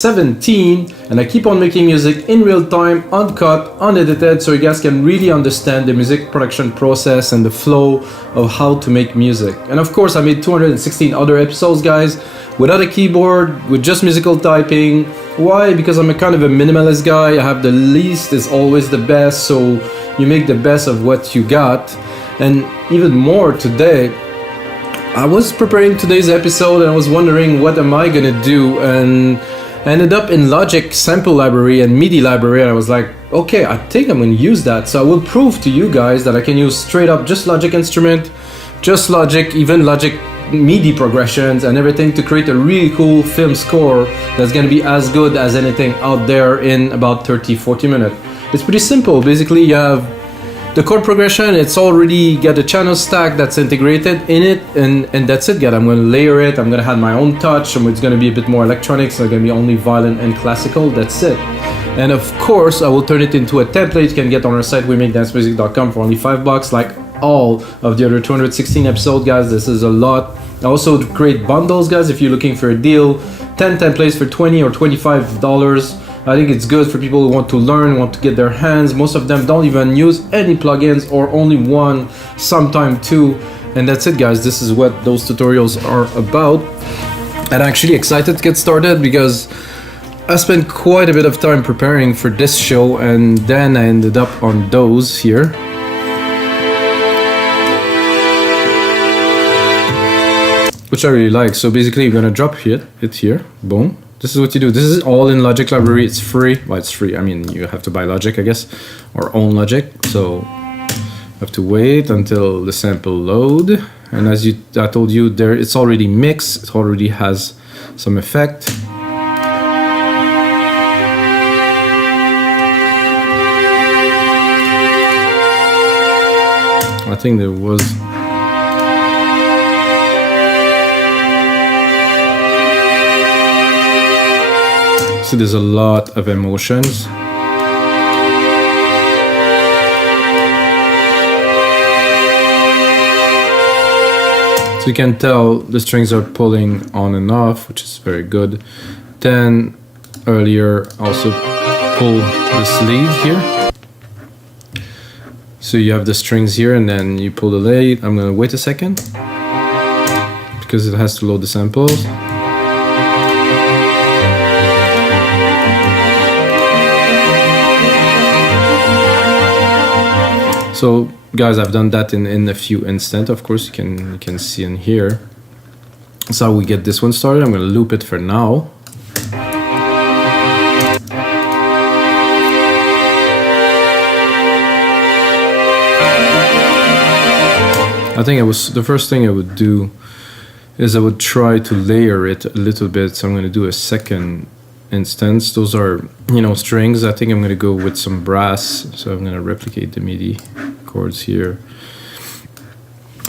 17, and I keep on making music in real time, uncut, unedited, so you guys can really understand the music production process and the flow of how to make music. And of course I made 216 other episodes, guys, without a keyboard, with just musical typing. Why? Because I'm a kind of a minimalist guy. I have the least is always the best, so you make the best of what you got. And even more today, I was preparing today's episode and I was wondering what am I gonna do, and I ended up in Logic sample library and MIDI library, and I was like, okay, I think I'm going to use that. So I will prove to you guys that I can use straight up just Logic instrument, just Logic, even Logic MIDI progressions and everything to create a really cool film score that's going to be as good as anything out there in about 30-40 minutes. It's pretty simple. Basically, you have the chord progression, it's already got a channel stack that's integrated in it, and that's it, guys. I'm going to layer it, I'm going to have my own touch, and it's going to be a bit more electronic, so it's going to be only violin and classical, that's it. And of course, I will turn it into a template you can get on our site, wemakedancemusic.com, for only $5, like all of the other 216 episodes, guys. This is a lot. I also create bundles, guys, if you're looking for a deal, 10 templates for $20 or $25. I think it's good for people who want to learn, want to get their hands. Most of them don't even use any plugins or only one, sometime two. And that's it, guys. This is what those tutorials are about. And I'm actually excited to get started because I spent quite a bit of time preparing for this show, and then I ended up on those here. Which I really like. So basically you're gonna drop it here, boom. This is what you do. This is all in Logic library. It's free. Well, it's free. I mean, you have to buy Logic, I guess, or own Logic. So you have to wait until the sample load. And as I told you, there it's already mixed. It already has some effect. I think there was. So there's a lot of emotions. So you can tell the strings are pulling on and off, which is very good. Then earlier also pull the sleeve here. So you have the strings here and then you pull the lead. I'm gonna wait a second because it has to load the samples. So guys, I've done that in a few instants. Of course, you can see in here. That's how we get this one started. I'm going to loop it for now. I think the first thing I would do is I would try to layer it a little bit. So I'm going to do a second instance. Those are, strings. I think I'm going to go with some brass. So I'm going to replicate the MIDI chords here.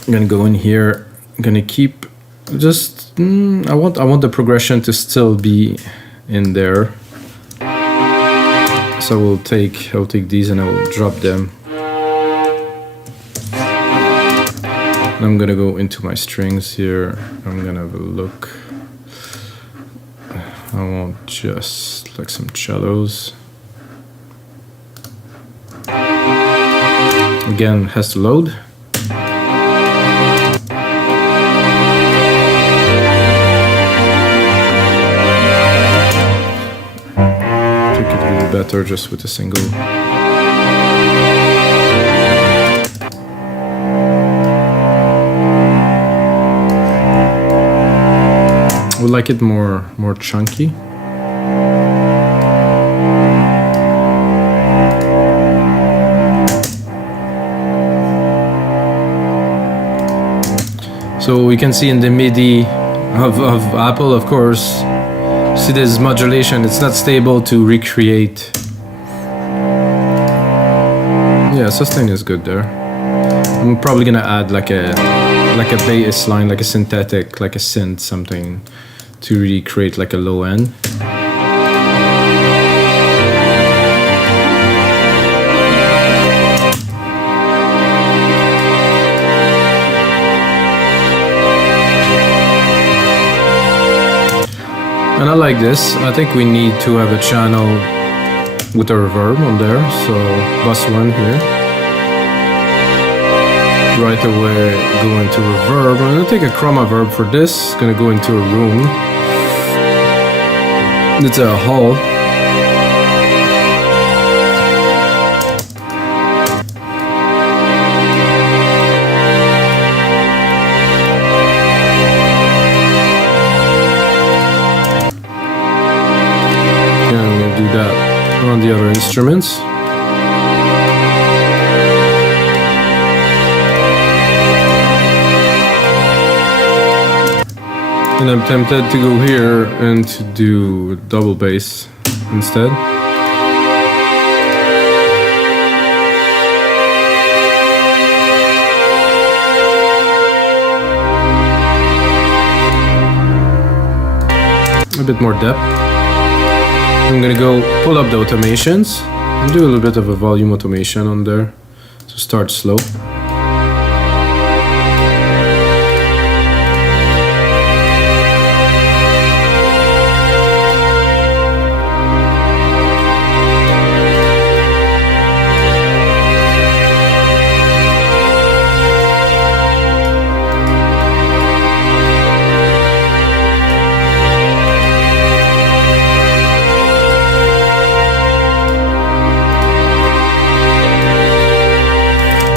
I'm going to go in here. I'm going to keep just I want the progression to still be in there. So I'll take these and I will drop them. And I'm going to go into my strings here. I'm going to have a look. I want just like some cellos. Again, has to load. I think it will be better just with a single. I would like it more chunky. So we can see in the MIDI of Apple, of course, see this modulation, it's not stable to recreate. Yeah, sustain is good there. I'm probably gonna add like a bass line, like a synthetic, like a synth, something to really create like a low end. And I like this. I think we need to have a channel with a reverb on there. So bus 1 here. Right away go into reverb. I'm gonna take a Chormaverb for this. Gonna go into a room. It's a hall. On the other instruments. And I'm tempted to go here and to do double bass instead. A bit more depth. I'm gonna go pull up the automations and do a little bit of a volume automation on there. So start slow.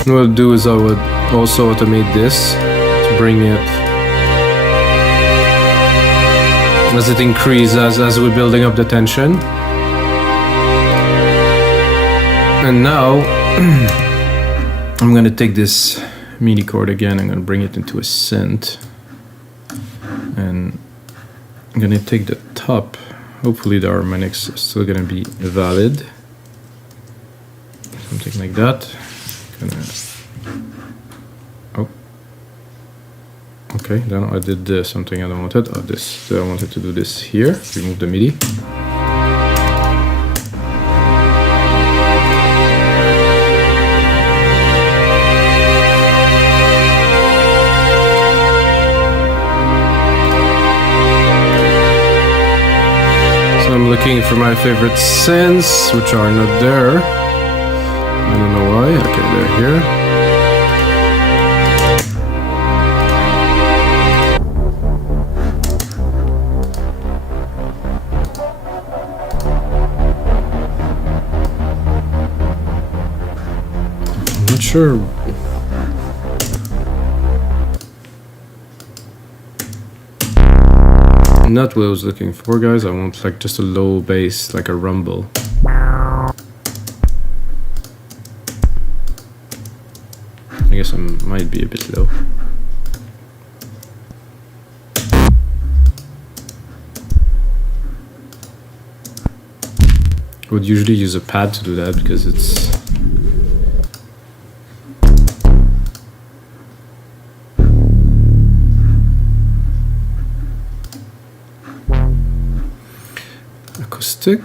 What I'll do is I would also automate this to bring it as it increases as we're building up the tension. And now I'm gonna take this MIDI chord again, I'm gonna bring it into a synth. And I'm gonna take the top. Hopefully the harmonics are still gonna be valid. Something like that. Oh, okay, then I did something I don't wanted. Oh, this, I wanted to do this here. Remove the MIDI. So I'm looking for my favorite synths, which are not there. I don't know why. Okay, they're here. I'm not sure. Not what I was looking for, guys. I want like just a low bass, like a rumble. I guess I might be a bit low. I would usually use a pad to do that because it's acoustic.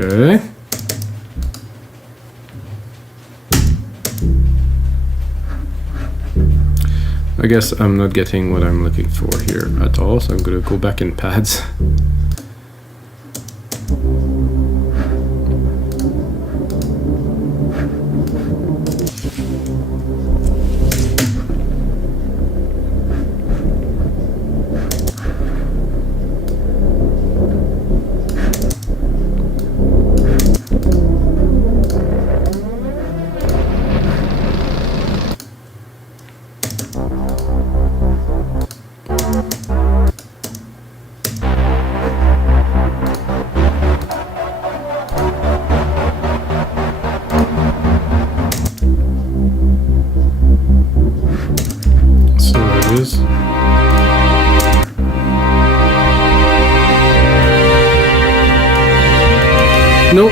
Okay. I guess I'm not getting what I'm looking for here at all, so I'm gonna go back in pads.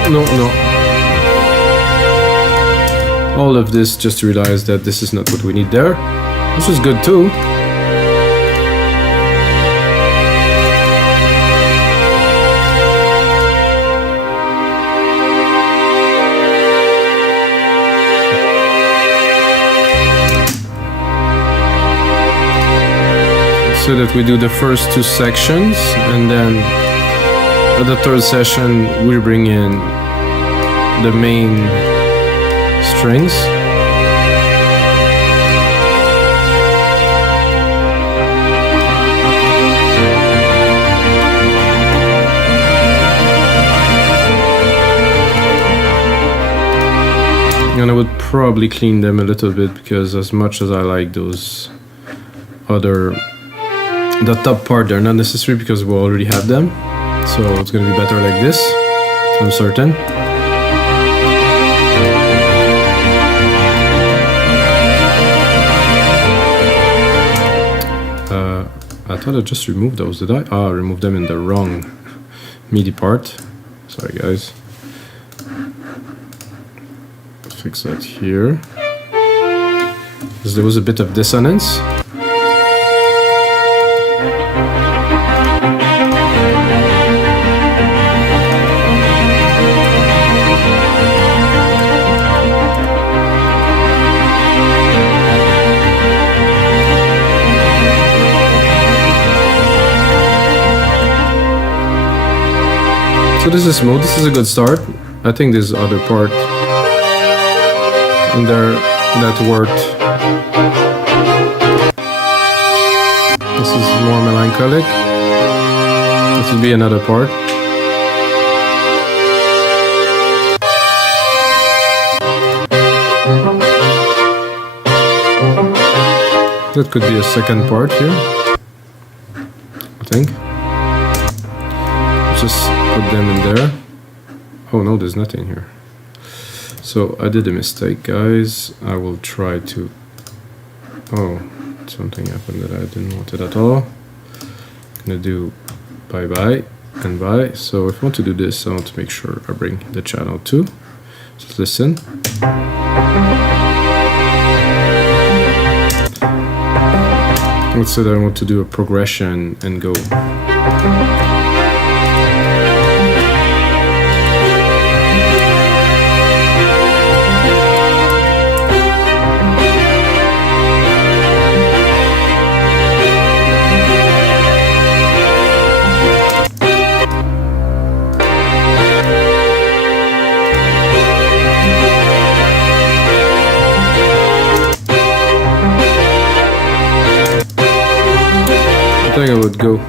No. All of this just to realize that this is not what we need there. This is good too. So that we do the first two sections, and then at the third session we bring in the main strings. And I would probably clean them a little bit, because as much as I like those other, the top part, they're not necessary because we already have them. So it's gonna be better like this, I'm certain. I thought I just removed those, did I? Ah, I removed them in the wrong MIDI part. Sorry guys. Fix that here, because there was a bit of dissonance. So this is smooth, this is a good start. I think this other part in there that worked. This is more melancholic. This will be another part. That could be a second part here, I think. Just put them in there. Oh no, there's nothing here. So I did a mistake, guys. I will try to... Oh, something happened that I didn't want it at all. I'm gonna do bye bye and bye. So if I want to do this, I want to make sure I bring the channel too. Just listen. Let's say that I want to do a progression and go. I think I would go.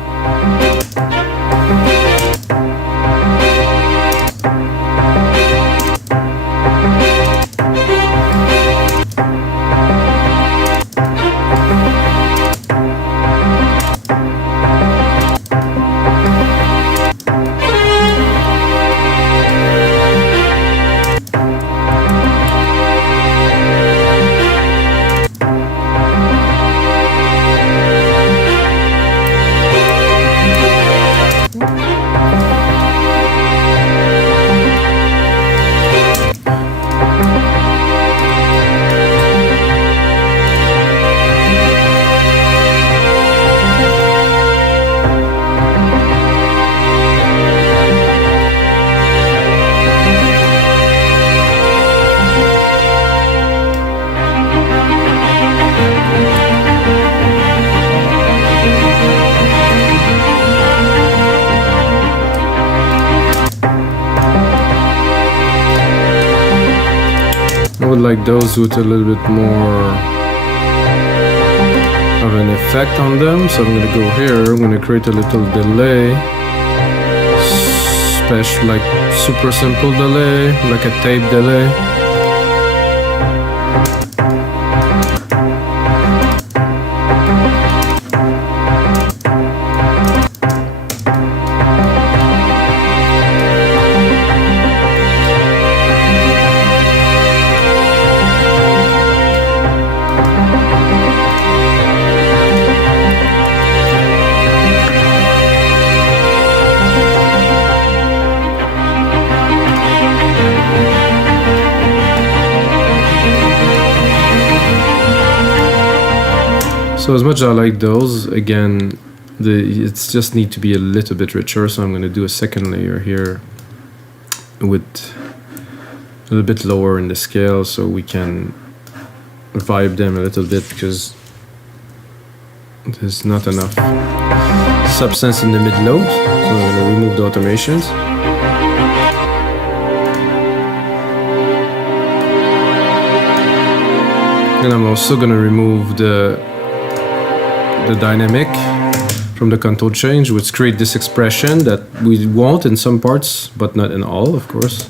I would like those with a little bit more of an effect on them, so I'm going to go here, I'm going to create a little delay, special, like super simple delay, like a tape delay. So as much as I like those, again, it's just need to be a little bit richer, so I'm going to do a second layer here with a little bit lower in the scale so we can vibe them a little bit, because There's not enough substance in the mid-load, so I'm going to remove the automations. And I'm also going to remove the dynamic from the contour change, which create this expression that we want in some parts, but not in all, of course.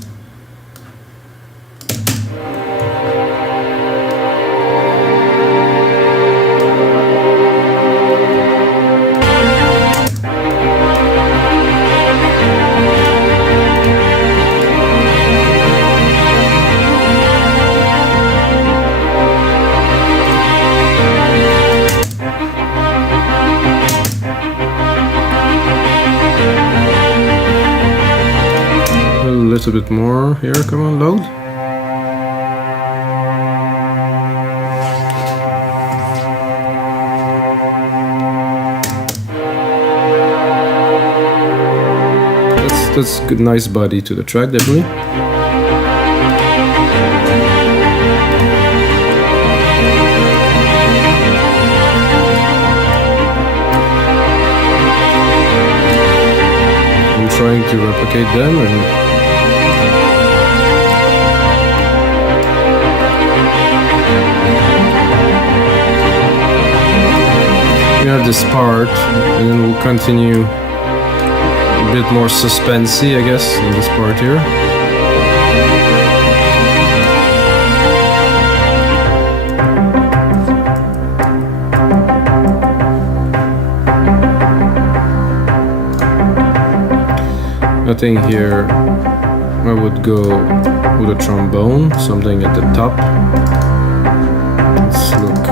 A little bit more here, come on, load. That's good, nice body to the track, definitely. I'm trying to replicate them and we have this part, and then we'll continue a bit more suspensey, I guess, in this part here. I think here I would go with a trombone, something at the top. Let's look.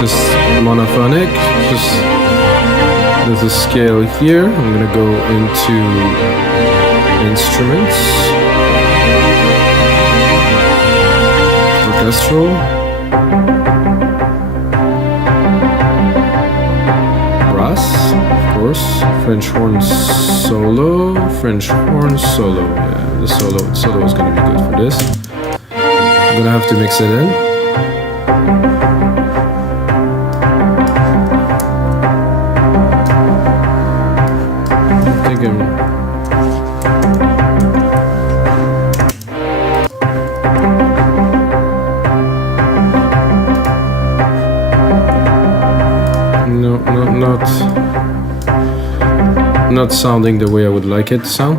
Just monophonic, just there's a scale here. I'm gonna go into instruments, orchestral, brass, of course, French horn solo, yeah, the solo is gonna be good for this. I'm gonna have to mix it in. Not sounding the way I would like it to sound.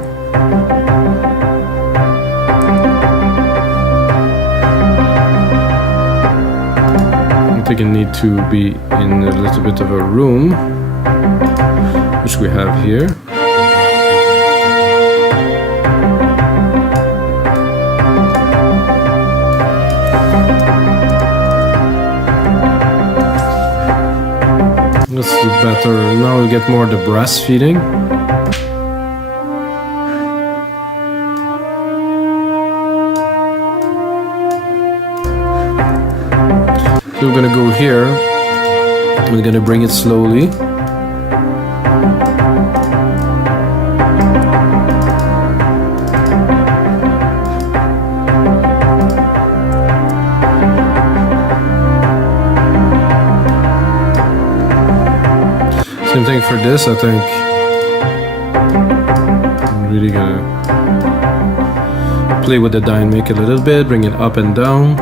I think I need to be in a little bit of a room, which we have here. Let's do better. Now we get more the brass feeling. So we're gonna go here. We're gonna bring it slowly. Same thing for this, I think. I'm really gonna play with the dynamic a little bit, bring it up and down.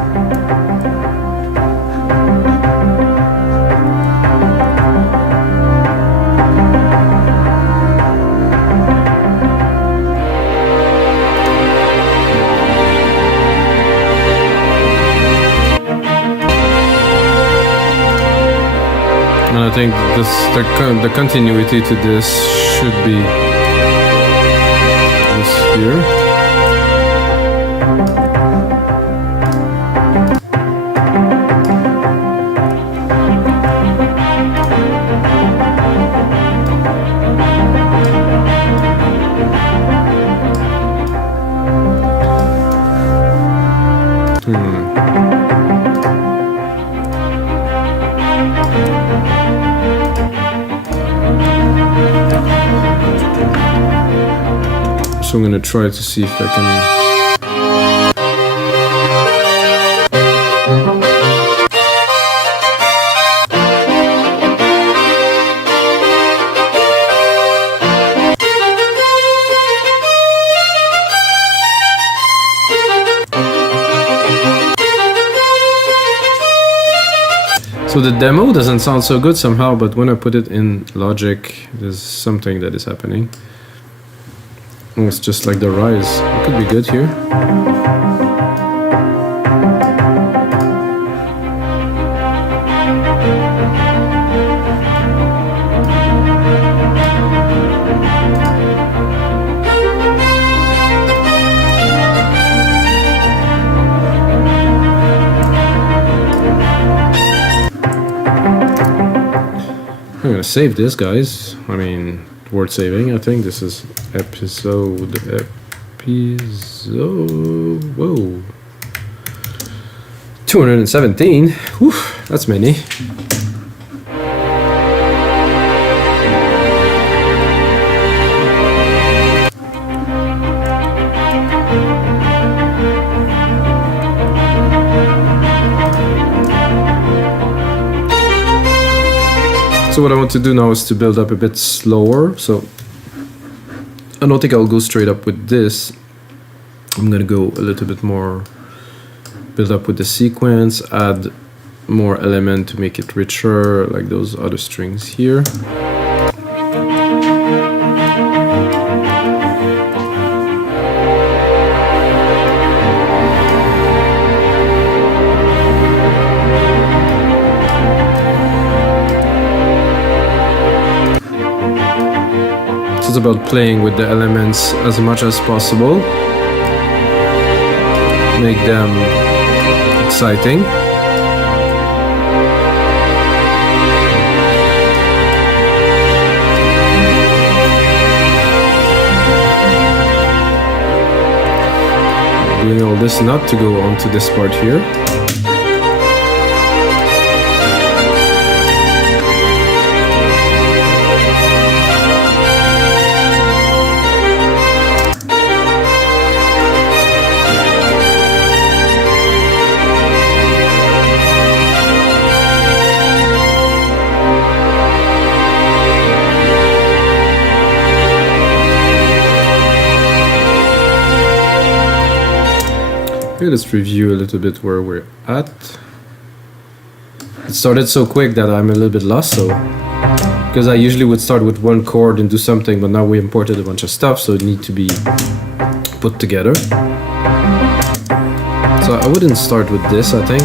And I think the continuity to this should be this here. So I'm gonna try to see if I can So the demo doesn't sound so good somehow, but when I put it in Logic, there's something that is happening. And it's just like the rise. It could be good here. I'm gonna save this, guys. I mean, worth saving. I think this is episode. Whoa. 217. Whew, that's many. So what I want to do now is to build up a bit slower. So I don't think I'll go straight up with this. I'm gonna go a little bit more, build up with the sequence, add more element to make it richer, like those other strings here. It's about playing with the elements as much as possible, make them exciting. Doing all this not to go on to this part here. Okay, let's review a little bit where we're at. It started so quick that I'm a little bit lost, so because I usually would start with one chord and do something, but now we imported a bunch of stuff, so it needs to be put together. So I wouldn't start with this, I think.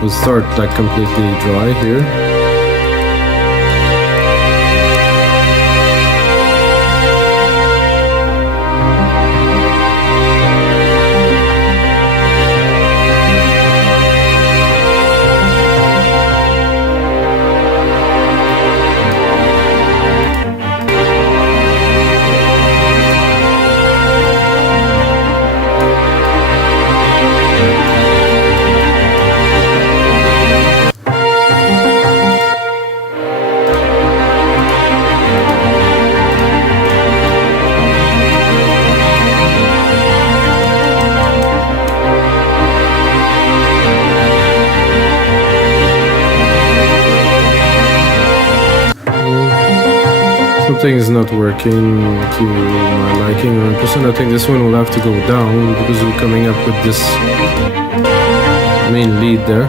We'll start like completely dry here. Something is not working to my liking 100%. I think this one will have to go down because we're coming up with this main lead there.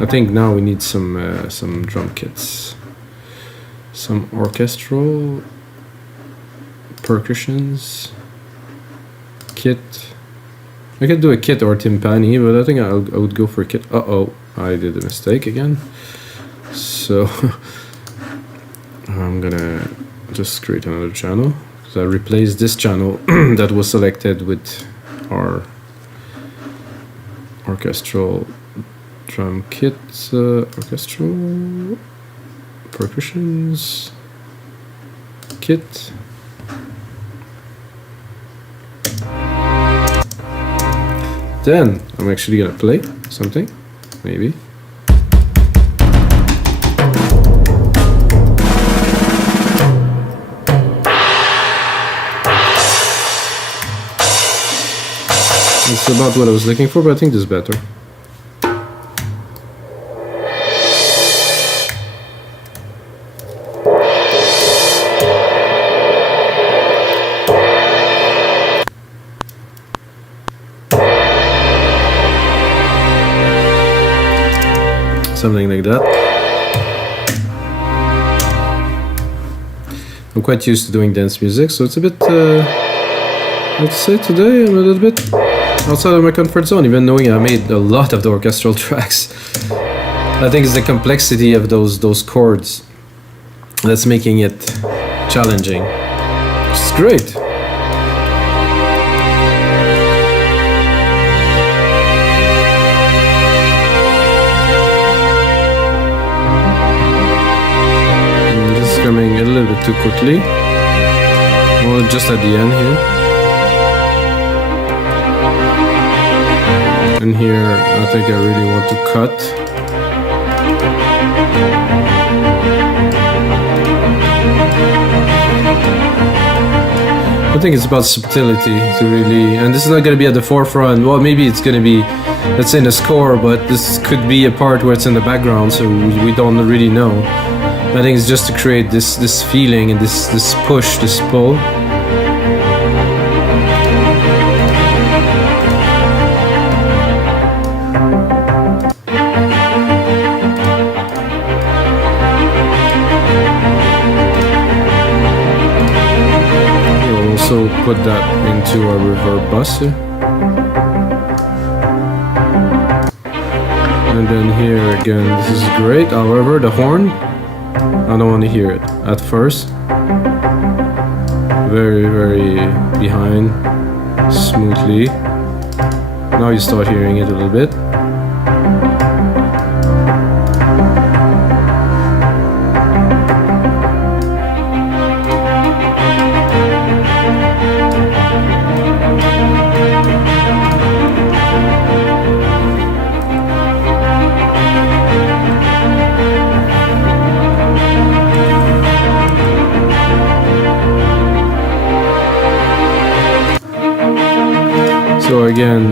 I think now we need some drum kits, some orchestral percussions. Kit. I could do a kit or timpani, but I think I would go for a kit. Uh-oh, I did a mistake again. So I'm gonna just create another channel. So I replaced this channel that was selected with our orchestral drum kit, orchestral percussions kit. Then I'm actually gonna play something, maybe. It's about what I was looking for, but I think this is better. something like that. I'm quite used to doing dance music, so it's a bit, let's say today I'm a little bit outside of my comfort zone, even knowing I made a lot of the orchestral tracks. I think it's the complexity of those chords that's making it challenging. It's great. Coming a little bit too quickly. Well, just at the end here. And here, I think I really want to cut. I think it's about subtlety to really, and this is not going to be at the forefront. Well, maybe it's going to be, let's say, in the score, but this could be a part where it's in the background, so we don't really know. I think it's just to create this feeling and this push, this pull. We'll also put that into our reverb bus here. And then here again, this is great. However, the horn, I don't want to hear it at first. Very, very behind, smoothly. Now you start hearing it a little bit. So again,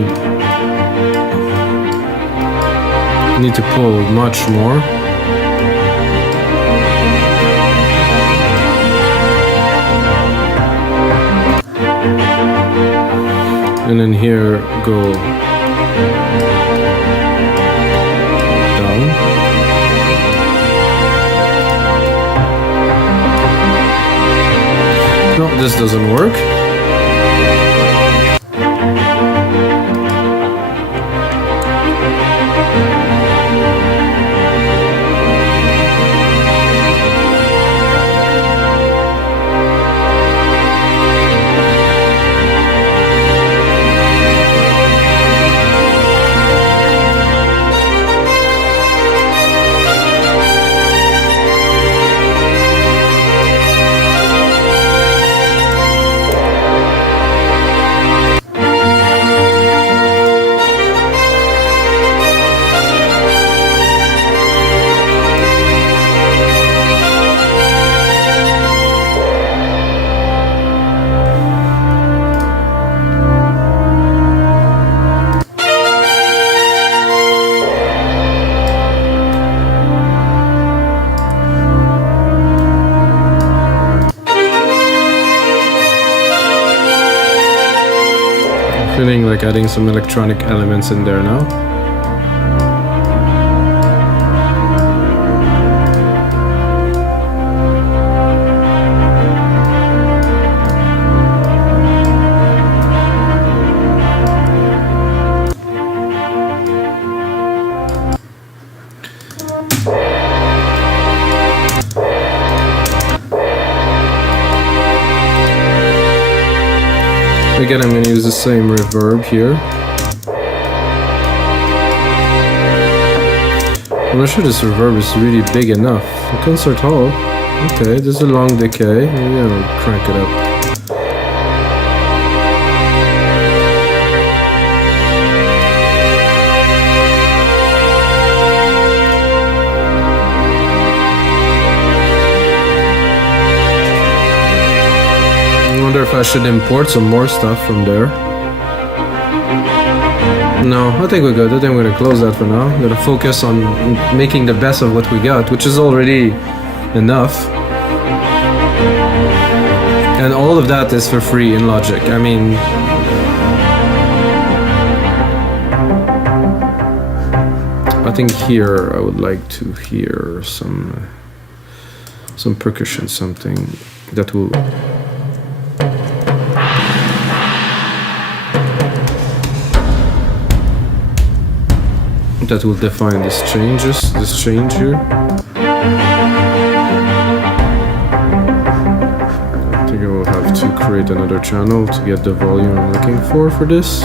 you need to pull much more. And then here go down. No, this doesn't work. Feeling like adding some electronic elements in there now. Again, I'm going to use the same reverb here. I'm not sure this reverb is really big enough. A concert hall. Okay, this is a long decay. Maybe I'll crank it up. I wonder if I should import some more stuff from there. No, I think we're good. I think we're gonna close that for now. I'm gonna focus on making the best of what we got, which is already enough. And all of that is for free in Logic. I mean, I think here I would like to hear some percussion, something that will define this change here. I think I will have to create another channel to get the volume I'm looking for this.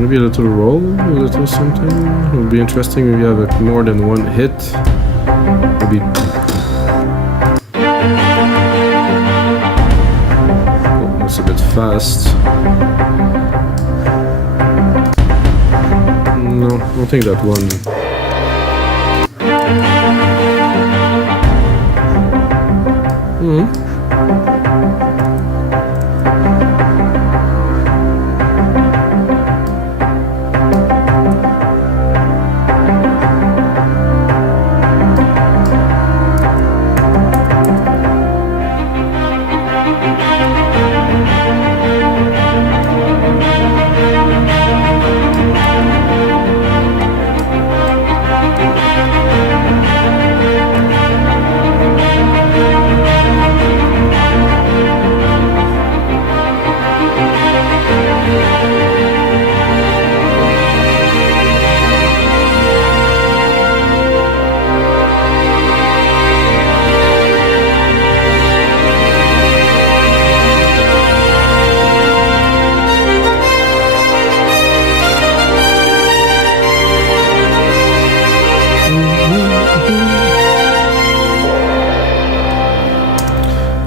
Maybe a little roll, a little something. It would be interesting if you have more than one hit. Maybe. Oh, that's a bit fast. No, I don't think that one.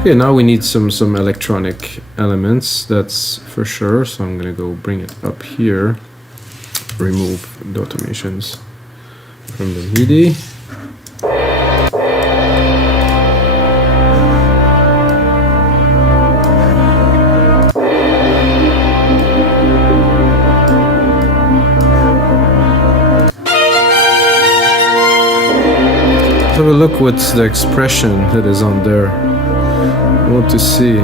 Okay, now we need some electronic elements, that's for sure. So I'm gonna go bring it up here, remove the automations from the MIDI. Have a look what's the expression that is on there. I want to see. No,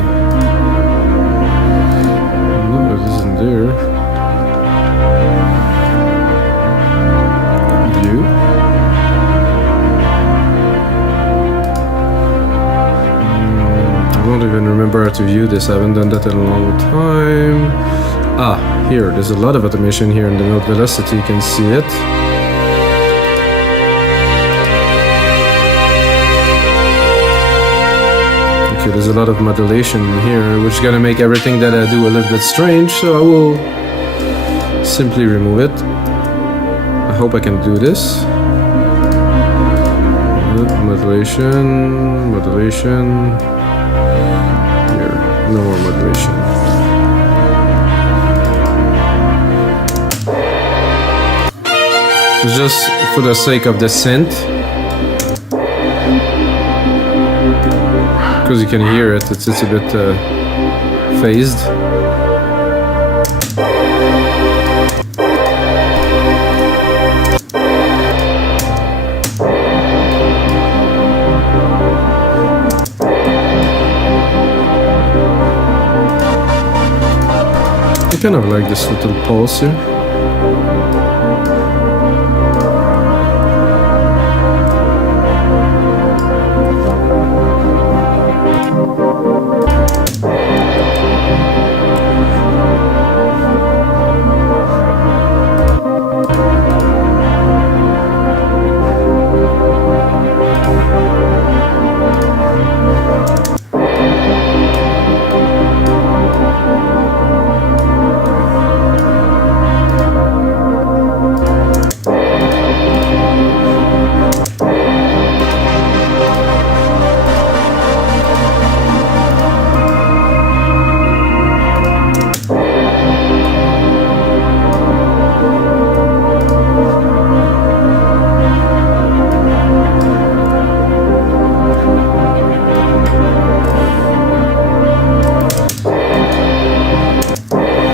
it isn't there. View. I don't even remember how to view this. I haven't done that in a long time. Ah, here. There's a lot of automation here in the note velocity. You can see it. There's a lot of modulation here, which is gonna make everything that I do a little bit strange, so I will simply remove it. I hope I can do this. Modulation, modulation. Here, no more modulation. Just for the sake of the synth. Because you can hear it, it's a bit phased. I kind of like this little pulse here.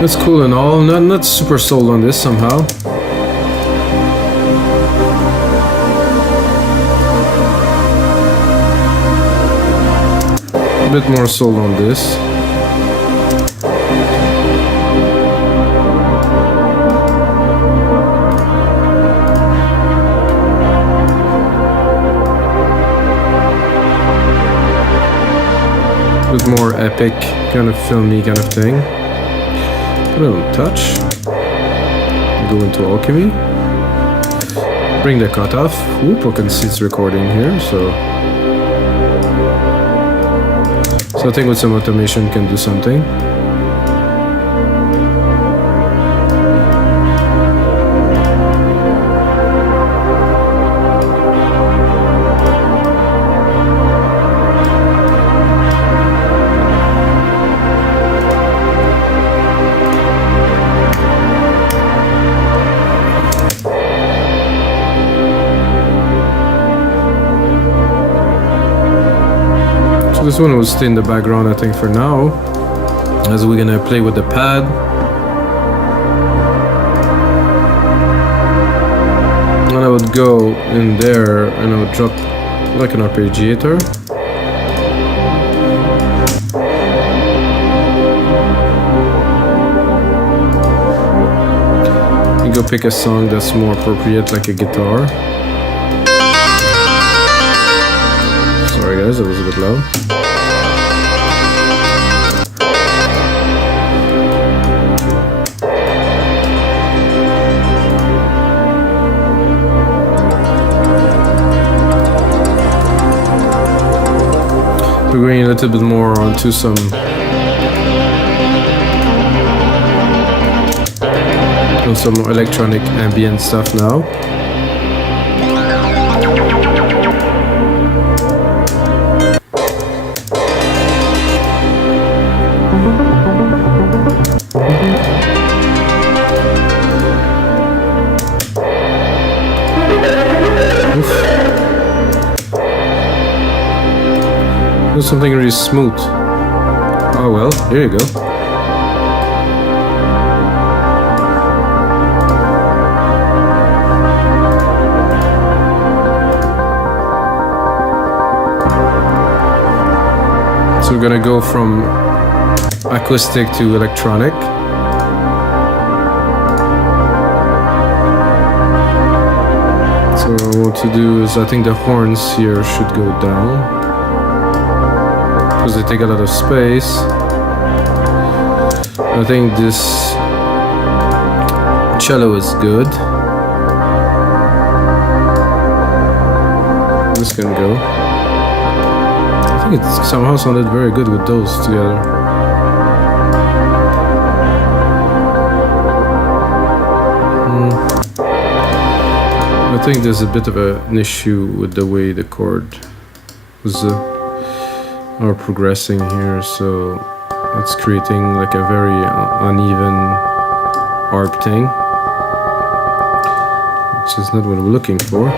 That's cool and all, not super sold on this somehow. bit more sold on this. Bit more epic, kind of filmy kind of thing. Put it on touch. Go into alchemy. Bring the cut off. Whoop, I can see it's recording here, so I think with some automation can do something. This one will stay in the background, I think, for now, as we're gonna play with the pad. And I would go in there and I would drop like an arpeggiator. And go pick a song that's more appropriate, like a guitar. Sorry guys, that was a bit loud. We're going a little bit more onto some more electronic ambient stuff now. Something really smooth. Oh well, here you go. So we're gonna go from acoustic to electronic. So what I want to do is, I think the horns here should go down, because they take a lot of space. I think this cello is good. This can go. I think it somehow sounded very good with those together. I think there's a bit of an issue with the way the chord was are progressing here, so it's creating like a very uneven arc thing, which is not what we're looking for.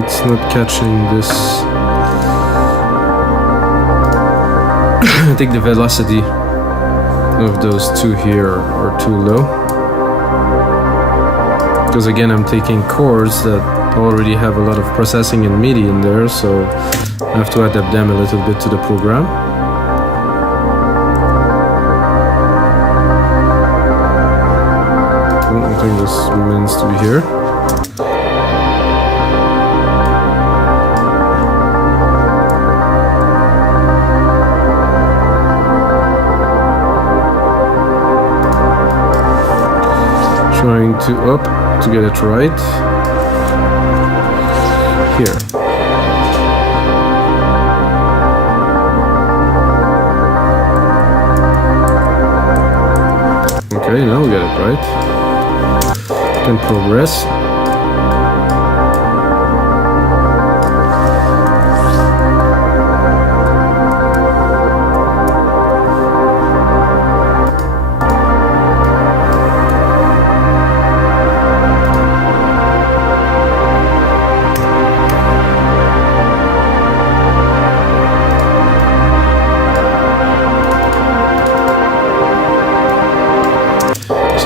It's not catching this. I think the velocity of those two here are too low, because again I'm taking chords that already have a lot of processing and MIDI in there, so I have to adapt them a little bit to the program. I think this means to be here. Trying to up to get it right. Here. Okay, now we get it right. Can progress.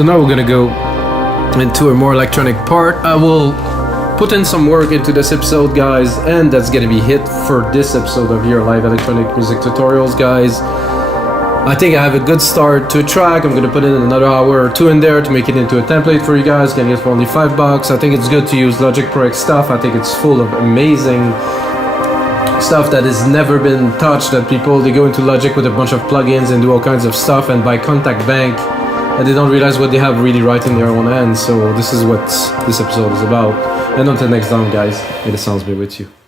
So now we're gonna go into a more electronic part. I will put in some work into this episode, guys, and that's gonna be it for this episode of your live electronic music tutorials, guys. I think I have a good start to a track. I'm gonna put in another hour or two in there to make it into a template for you guys. Can get for only $5. I think it's good to use Logic Pro X stuff. I think it's full of amazing stuff that has never been touched, that people, they go into Logic with a bunch of plugins and do all kinds of stuff and buy Contact Bank, and they don't realize what they have really right in their own hands. So this is what this episode is about. And until next time, guys, may the sounds be with you.